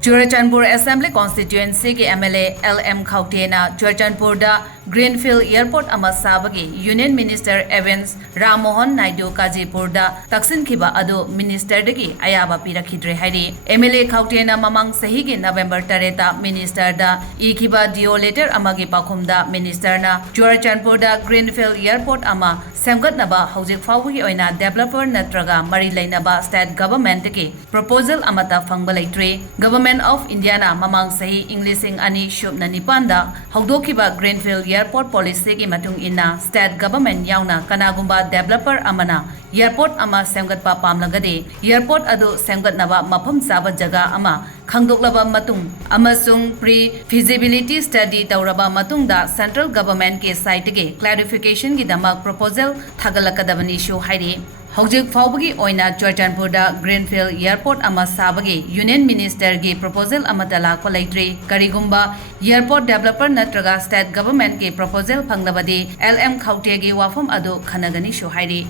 Churachandpur Assembly Constituency के MLA LM Khawtena Churachandpur da Greenfield Airport ama sabagi Union Minister Evans Ramohan Naidu Kajipur da taksin khiba adu Minister dagi Ayaba Pirakkhidre hairi MLA Khawtena mamang sahi ge November 3 ta Minister da ikhiba dio letter amagi pakhum da Minister na Churachandpur da Greenfield Airport ama semgatnaba hojik fawgi oina developer natraga mari lainaba state government ke proposal amata phangba leitre government of India na mamang sahi Englishing ani shubna nipanda haudokiba Greenfield Airport policy ki matung inna state government yauna kanagumba developer amana airport ama semgatpa pamlagade airport adu semgatnaba mafam saba jaga ama khangdoklaba matung amasung pre feasibility study tauraba matung da central government ke site ge clarification gi damak proposal thagalakadabani show hairi Hojik Faubagi Oina Churachandpur da Greenfield Airport ama sabagi Union Minister gi proposal amatala kolaitre karigumba airport developer natraga state government gi proposal phanglabadi LM Khawte gi wafam adu khanagani shohairi